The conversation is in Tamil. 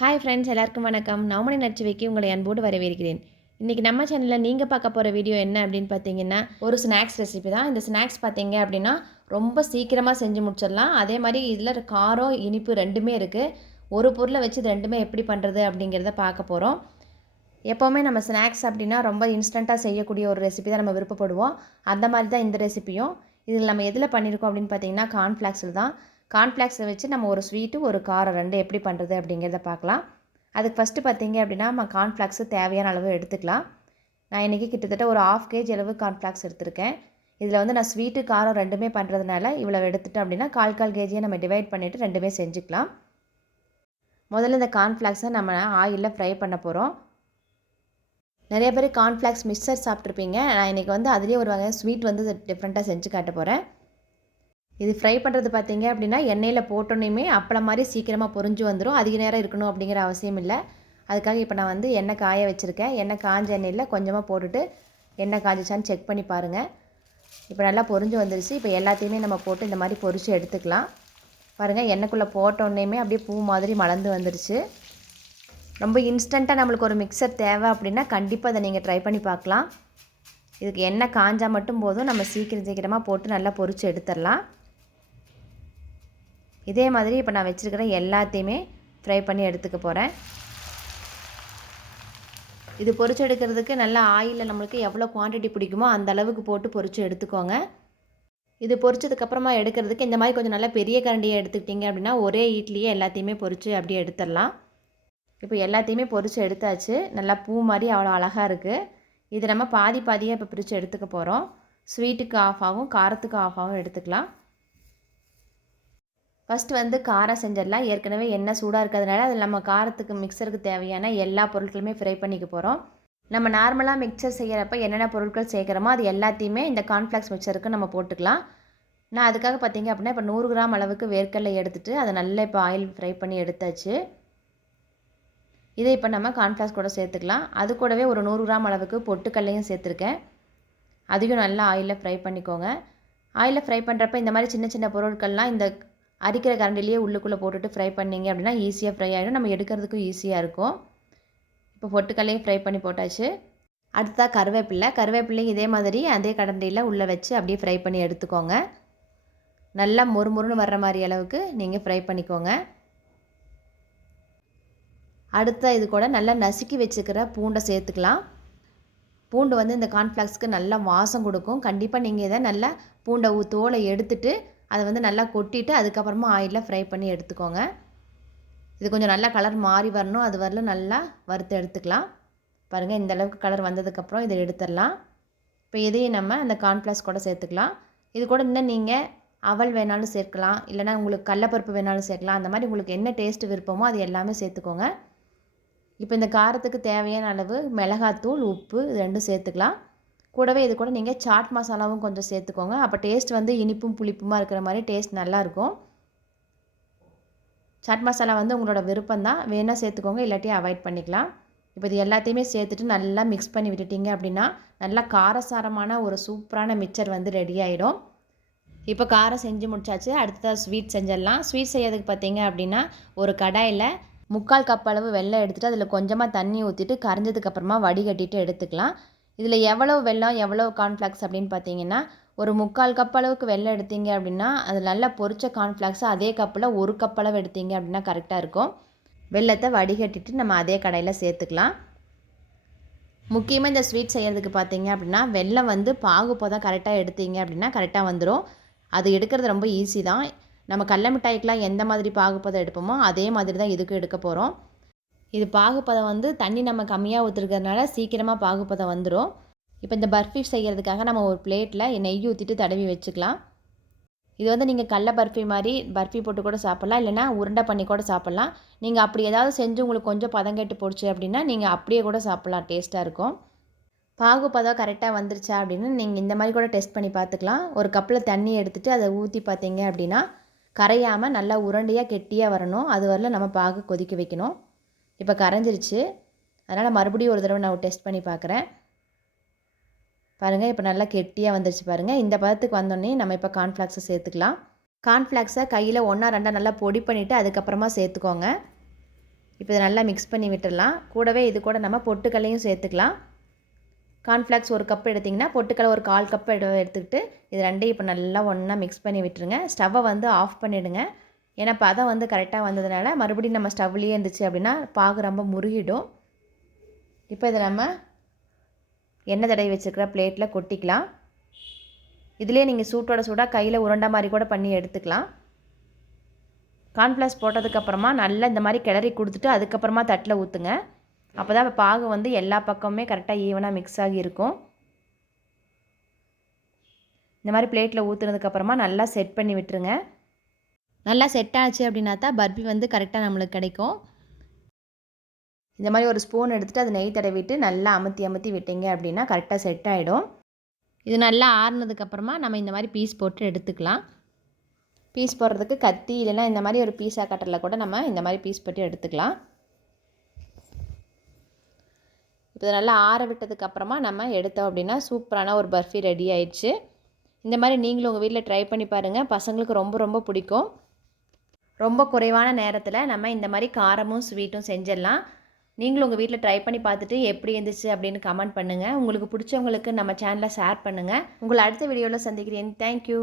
ஹாய் ஃப்ரெண்ட்ஸ், எல்லாருக்கும் வணக்கம். நாமனி நச்சுவைக்கு உங்களை அன்போடு வரவேற்கிறேன். இன்றைக்கி நம்ம சேனலில் நீங்கள் பார்க்க போகிற வீடியோ என்ன அப்படின்னு பார்த்தீங்கன்னா, ஒரு ஸ்நாக்ஸ் ரெசிபி தான். இந்த ஸ்நாக்ஸ் பார்த்தீங்க அப்படின்னா ரொம்ப சீக்கிரமாக செஞ்சு முடிச்சிடலாம். அதே மாதிரி இதில் காரம் இனிப்பு ரெண்டுமே இருக்குது. ஒரு பொருளை வச்சு இது ரெண்டுமே எப்படி பண்ணுறது அப்படிங்கிறத பார்க்க போகிறோம். எப்போவுமே நம்ம ஸ்நாக்ஸ் அப்படின்னா ரொம்ப இன்ஸ்டண்ட்டாக செய்யக்கூடிய ஒரு ரெசிபி தான் நம்ம விருப்பப்படுவோம். அந்த மாதிரி தான் இந்த ரெசிபியும். இதில் நம்ம எதில் பண்ணியிருக்கோம் அப்படின்னு பார்த்தீங்கன்னா கார்ன்ஃப்ளாக்ஸில் தான். கார்ன்ஃப்ளாக்ஸை வச்சு நம்ம ஒரு ஸ்வீட்டு ஒரு காரம் ரெண்டு எப்படி பண்ணுறது அப்படிங்கிறத பார்க்கலாம். அதுக்கு ஃபஸ்ட்டு பார்த்தீங்க அப்படின்னா நம்ம கார்ன்ஃப்ளாக்ஸு தேவையான அளவு எடுத்துக்கலாம். நான் இன்றைக்கி கிட்டத்தட்ட ஒரு 1/2 kg அளவு கார்ன்ஃப்ளாக்ஸ் எடுத்திருக்கேன். இதில் வந்து நான் ஸ்வீட்டு காரம் ரெண்டுமே பண்ணுறதுனால இவ்வளோ எடுத்துட்டோம் அப்படின்னா 1/4 kg நம்ம டிவைட் பண்ணிவிட்டு ரெண்டுமே செஞ்சுக்கலாம். முதல்ல இந்த கார்ன்ஃப்ளாக்ஸை நம்ம ஆயிலில் ஃப்ரை பண்ண போகிறோம். நிறைய பேர் கார்ன்ஃப்ளாக்ஸ் மிக்சர் சாப்பிட்ருப்பீங்க. நான் இன்றைக்கி வந்து அதுலேயே ஒரு வகை ஸ்வீட் வந்து டிஃப்ரெண்ட்டாக செஞ்சு காட்ட போகிறேன். இது ஃப்ரை பண்ணுறது பார்த்தீங்க அப்படின்னா எண்ணெயில் போட்டோன்னே அப்பளம் மாதிரி சீக்கிரமாக பொரிஞ்சு வந்துடும். அதிக நேரம் இருக்கணும் அப்படிங்கிற அவசியம் இல்லை. அதுக்காக இப்போ நான் வந்து எண்ணெய் காய வச்சுருக்கேன். எண்ணெய் காஞ்ச எண்ணெயில் கொஞ்சமாக போட்டுட்டு எண்ணெய் காய்ச்சிச்சான்னு செக் பண்ணி பாருங்கள். இப்போ நல்லா பொரிஞ்சு வந்துருச்சு. இப்போ எல்லாத்தையுமே நம்ம போட்டு இந்த மாதிரி பொரித்து எடுத்துக்கலாம். பாருங்கள், எண்ணெய்க்குள்ளே போட்டோன்னே அப்படியே பூ மாதிரி மலர்ந்து வந்துருச்சு. ரொம்ப இன்ஸ்டண்ட்டாக நம்மளுக்கு ஒரு மிக்சர் தேவை அப்படின்னா கண்டிப்பாக அதை நீங்கள் ட்ரை பண்ணி பார்க்கலாம். இதுக்கு எண்ணெய் காஞ்சால் மட்டும் போதும். நம்ம சீக்கிரமாக போட்டு நல்லா பொரித்து எடுத்துடலாம். இதே மாதிரி இப்போ நான் வச்சுருக்கிற எல்லாத்தையுமே ஃப்ரை பண்ணி எடுத்துக்க போகிறேன். இது பொரிச்சு எடுக்கிறதுக்கு நல்லா ஆயிலில் நம்மளுக்கு எவ்வளோ குவான்டிட்டி பிடிக்குமோ அந்த அளவுக்கு போட்டு பொரித்து எடுத்துக்கோங்க. இது பொரிச்சதுக்கப்புறமா எடுக்கிறதுக்கு இந்த மாதிரி கொஞ்சம் நல்லா பெரிய கரண்டியை எடுத்துக்கிட்டிங்க அப்படின்னா ஒரே ஈட்லியே எல்லாத்தையுமே பொரித்து அப்படியே எடுத்துடலாம். இப்போ எல்லாத்தையுமே பொரித்து எடுத்தாச்சு. நல்லா பூ மாதிரி அவ்வளோ அழகாக இருக்குது. இது நம்ம பாதியாக இப்போ பிரித்து எடுத்துக்க போகிறோம். ஸ்வீட்டுக்கு ஆஃபாகவும் காரத்துக்கு ஆஃபாகவும் எடுத்துக்கலாம். ஃபஸ்ட்டு வந்து காரம் செஞ்சிடலாம். ஏற்கனவே எண்ணெய் சூடாக இருக்கிறதுனால அதில் நம்ம காரத்துக்கு மிக்சருக்கு தேவையான எல்லா பொருட்களுமே ஃப்ரை பண்ணிக்க போகிறோம். நம்ம நார்மலாக மிக்சர் செய்கிறப்ப என்னென்ன பொருட்கள் சேர்க்குறோமோ அது எல்லாத்தையுமே இந்த கார்ன்ஃப்ளாக்ஸ் மிக்சருக்கு நம்ம போட்டுக்கலாம். நான் அதுக்காக பார்த்தீங்க அப்படின்னா இப்போ 100 கிராம் அளவுக்கு வேர்க்கடலை எடுத்துகிட்டு அதை நல்லா இப்போ ஆயில் ஃப்ரை பண்ணி எடுத்தாச்சு. இதை இப்போ நம்ம கார்ன்ஃப்ளாக்ஸ் கூட சேர்த்துக்கலாம். அது கூடவே ஒரு 100 கிராம் அளவுக்கு பொட்டுக்கல்லையும் சேர்த்துருக்கேன். அதையும் நல்லா ஆயிலில் ஃப்ரை பண்ணிக்கோங்க. ஆயிலில் ஃப்ரை பண்ணுறப்ப இந்த மாதிரி சின்ன சின்ன பொருட்கள்லாம் இந்த அரிக்கிற கரண்டிலேயே உள்ளுக்குள்ளே போட்டுட்டு ஃப்ரை பண்ணிங்க அப்படின்னா ஈஸியாக ஃப்ரை ஆகிடும். நம்ம எடுக்கிறதுக்கும் ஈஸியாக இருக்கும். இப்போ பொட்டுக்கல்லையும் ஃப்ரை பண்ணி போட்டாச்சு. அடுத்ததாக கருவேப்பிலையும் இதே மாதிரி அதே கரண்டியில் உள்ளே வச்சு அப்படியே ஃப்ரை பண்ணி எடுத்துக்கோங்க. நல்லா மொறுமொறுன்னு வர்ற மாதிரி அளவுக்கு நீங்கள் ஃப்ரை பண்ணிக்கோங்க. அடுத்த இது கூட நல்லா நசுக்கி வச்சுக்கிற பூண்டை சேர்த்துக்கலாம். பூண்டு வந்து இந்த கார்ன்ஃப்ளாக்ஸ்க்கு நல்லா வாசம் கொடுக்கும். கண்டிப்பாக நீங்கள் இதை நல்லா பூண்டை தோலை எடுத்துட்டு அதை வந்து நல்லா கொட்டிட்டு அதுக்கப்புறமா ஆயிலில் ஃப்ரை பண்ணி எடுத்துக்கோங்க. இது கொஞ்சம் நல்லா கலர் மாறி வரணும். அது வரல நல்லா வறுத்து எடுத்துக்கலாம். பாருங்கள், இந்த அளவுக்கு கலர் வந்ததுக்கப்புறம் இதை எடுத்துடலாம். இப்போ இதையும் நம்ம அந்த கார்ன்ஃப்ளாக்ஸ் கூட சேர்த்துக்கலாம். இது கூட இன்னும் நீங்கள் அவல் வேணாலும் சேர்க்கலாம், இல்லைனா உங்களுக்கு கடலப்பருப்பு வேணாலும் சேர்க்கலாம். அந்த மாதிரி உங்களுக்கு என்ன டேஸ்ட்டு விருப்பமோ அது எல்லாமே சேர்த்துக்கோங்க. இப்போ இந்த காரத்துக்கு தேவையான அளவு மிளகாத்தூள், உப்பு இது ரெண்டும் சேர்த்துக்கலாம். கூடவே இது கூட நீங்கள் சாட் மசாலாவும் கொஞ்சம் சேர்த்துக்கோங்க. அப்போ டேஸ்ட் வந்து இனிப்பும் புளிப்புமாக இருக்கிற மாதிரி டேஸ்ட் நல்லாயிருக்கும். சாட் மசாலா வந்து உங்களோட விருப்பம் தான், வேணால் சேர்த்துக்கோங்க, இல்லாட்டி அவாய்ட் பண்ணிக்கலாம். இப்போ இது எல்லாத்தையுமே சேர்த்துட்டு நல்லா மிக்ஸ் பண்ணி விட்டுட்டிங்க அப்படின்னா நல்லா காரசாரமான ஒரு சூப்பரான மிக்சர் வந்து ரெடி ஆகிடும். இப்போ காரம் செஞ்சு முடிச்சாச்சு. அடுத்ததாக ஸ்வீட் செஞ்சிடலாம். ஸ்வீட் செய்யறதுக்கு பார்த்தீங்க அப்படின்னா ஒரு கடாயில் 3/4 கப் அளவு வெல்லம் எடுத்துகிட்டு அதில் கொஞ்சமாக தண்ணி ஊற்றிட்டு கரைஞ்சதுக்கப்புறமா வடிகட்டிட்டு எடுத்துக்கலாம். இதில் எவ்வளோ வெல்லம் எவ்வளோ கார்ன்ஃப்ளாக்ஸ் அப்படின்னு பார்த்தீங்கன்னா ஒரு 3/4 கப் அளவுக்கு வெல்லம் எடுத்தீங்க அப்படின்னா அது நல்லா பொரிச்ச கார்ன்ஃப்ளாக்ஸ் அதே கப்பில் 1 கப் அளவு எடுத்தீங்க அப்படின்னா கரெக்டாக இருக்கும். வெல்லத்தை வடிகட்டிட்டு நம்ம அதே கடாயில் சேர்த்துக்கலாம். முக்கியமாக இந்த ஸ்வீட் செய்கிறதுக்கு பார்த்தீங்க அப்படின்னா வெல்லம் வந்து பாகுப்பதம் கரெக்டாக எடுத்தீங்க அப்படின்னா கரெக்டாக வந்துடும். அது எடுக்கிறது ரொம்ப ஈஸி தான். நம்ம கடல மிட்டாய்க்கெலாம் எந்த மாதிரி பாகுப்பதம் எடுப்போமோ அதே மாதிரி தான் இதுக்கு எடுக்க போகிறோம். இது பாகுப்பதம் வந்து தண்ணி நம்ம கம்மியாக ஊற்றுருக்கிறதுனால சீக்கிரமாக பாகுப்பதம் வந்துடும். இப்போ இந்த பர்ஃபி செய்கிறதுக்காக நம்ம ஒரு பிளேட்டில் நெய் ஊற்றிட்டு தடவி வச்சுக்கலாம். இது வந்து நீங்கள் கடல பர்ஃபி மாதிரி பர்ஃபி போட்டு கூட சாப்பிட்லாம், இல்லைனா உருண்டை பண்ணி கூட சாப்பிட்லாம். நீங்கள் அப்படி ஏதாவது செஞ்சு உங்களுக்கு கொஞ்சம் பதங்கெட்டு போடுச்சு அப்படின்னா நீங்கள் அப்படியே கூட சாப்பிட்லாம், டேஸ்ட்டாக இருக்கும். பாகுப்பதம் கரெக்டாக வந்துருச்சா அப்படின்னு நீங்கள் இந்த மாதிரி கூட டெஸ்ட் பண்ணி பார்த்துக்கலாம். ஒரு கப்பில் தண்ணி எடுத்துகிட்டு அதை ஊற்றி பார்த்தீங்க அப்படின்னா கரையாமல் நல்லா உருண்டையாக கெட்டியாக வரணும். அது வரல நம்ம பாகு கொதிக்க வைக்கணும். இப்போ கரைஞ்சிருச்சு. அதனால் மறுபடியும் ஒரு தடவை நான் டெஸ்ட் பண்ணி பார்க்குறேன். பாருங்கள், இப்போ நல்லா கெட்டியாக வந்துருச்சு பாருங்கள். இந்த பதத்துக்கு வந்தோடனே நம்ம இப்போ கார்ன்ஃப்ளாக்ஸை சேர்த்துக்கலாம். கார்ன்ஃப்ளாக்ஸை கையில் 1 2 நல்லா பொடி பண்ணிவிட்டு அதுக்கப்புறமா சேர்த்துக்கோங்க. இப்போ இதை நல்லா மிக்ஸ் பண்ணி விட்டுடலாம். கூடவே இது கூட நம்ம பொட்டுக்கல்லையும் சேர்த்துக்கலாம். கார்ன்ஃப்ளாக்ஸ் 1 கப் எடுத்திங்கன்னா பொட்டுக்கடலை ஒரு 1/4 கப் எடுத்துக்கிட்டு இது ரெண்டையும் இப்போ நல்லா ஒன்றா மிக்ஸ் பண்ணி விட்டுருங்க. ஸ்டவ்வை வந்து ஆஃப் பண்ணிவிடுங்க. ஏன்னா பதம் வந்து கரெக்டாக வந்ததுனால மறுபடியும் நம்ம ஸ்டவ்லேயே இருந்துச்சு அப்படின்னா பாகு ரொம்ப முருகிடும். இப்போ இதை நம்ம எண்ணெய் தடவி வச்சுருக்கிற பிளேட்டில் கொட்டிக்கலாம். இதிலே நீங்கள் சூட்டோட சூடாக கையில் உருண்டை மாதிரி கூட பண்ணி எடுத்துக்கலாம். கார்ன்ஃப்ளாக்ஸ் போட்டதுக்கப்புறமா நல்லா இந்த மாதிரி கிளறி கொடுத்துட்டு அதுக்கப்புறமா தட்டில் ஊற்றுங்க. அப்போ தான் பாகு வந்து எல்லா பக்கமுமே கரெக்டாக ஈவனாக மிக்ஸ் ஆகி இருக்கும். இந்த மாதிரி பிளேட்டில் ஊற்றுனதுக்கப்புறமா நல்லா செட் பண்ணி விட்டுருங்க. நல்லா செட் ஆச்சு அப்படின்னா தான் பர்பி வந்து கரெக்டாக நம்மளுக்கு கிடைக்கும். இந்த மாதிரி ஒரு ஸ்பூன் எடுத்துகிட்டு அது நெய் தடவிட்டு நல்லா அமுத்தி அமுத்தி விட்டீங்க அப்படின்னா கரெக்டாக செட் ஆகிடும். இது நல்லா ஆறுனதுக்கப்புறமா நம்ம இந்த மாதிரி பீஸ் போட்டு எடுத்துக்கலாம். பீஸ் போடுறதுக்கு கத்தி இல்லைன்னா இந்த மாதிரி ஒரு பீஸா கட்டரில் கூட நம்ம இந்த மாதிரி பீஸ் போட்டு எடுத்துக்கலாம். இப்போ நல்லா ஆற விட்டதுக்கப்புறமா நம்ம எடுத்தோம் அப்படின்னா சூப்பரான ஒரு பர்ஃபி ரெடி ஆயிடுச்சு. இந்த மாதிரி நீங்களும் உங்கள் வீட்டில் ட்ரை பண்ணி பாருங்கள். பசங்களுக்கு ரொம்ப ரொம்ப பிடிக்கும். ரொம்ப குறைவான நேரத்தில் நம்ம இந்த மாதிரி காரமும் ஸ்வீட்டும் செஞ்சிடலாம். நீங்களும் உங்கள் வீட்டில் ட்ரை பண்ணி பார்த்துட்டு எப்படி இருந்துச்சு அப்படின்னு கமெண்ட் பண்ணுங்கள். உங்களுக்கு பிடிச்சவங்களுக்கு நம்ம சேனலை ஷேர் பண்ணுங்கள். உங்களை அடுத்த வீடியோவில் சந்திக்கிறேன். தேங்க்யூ.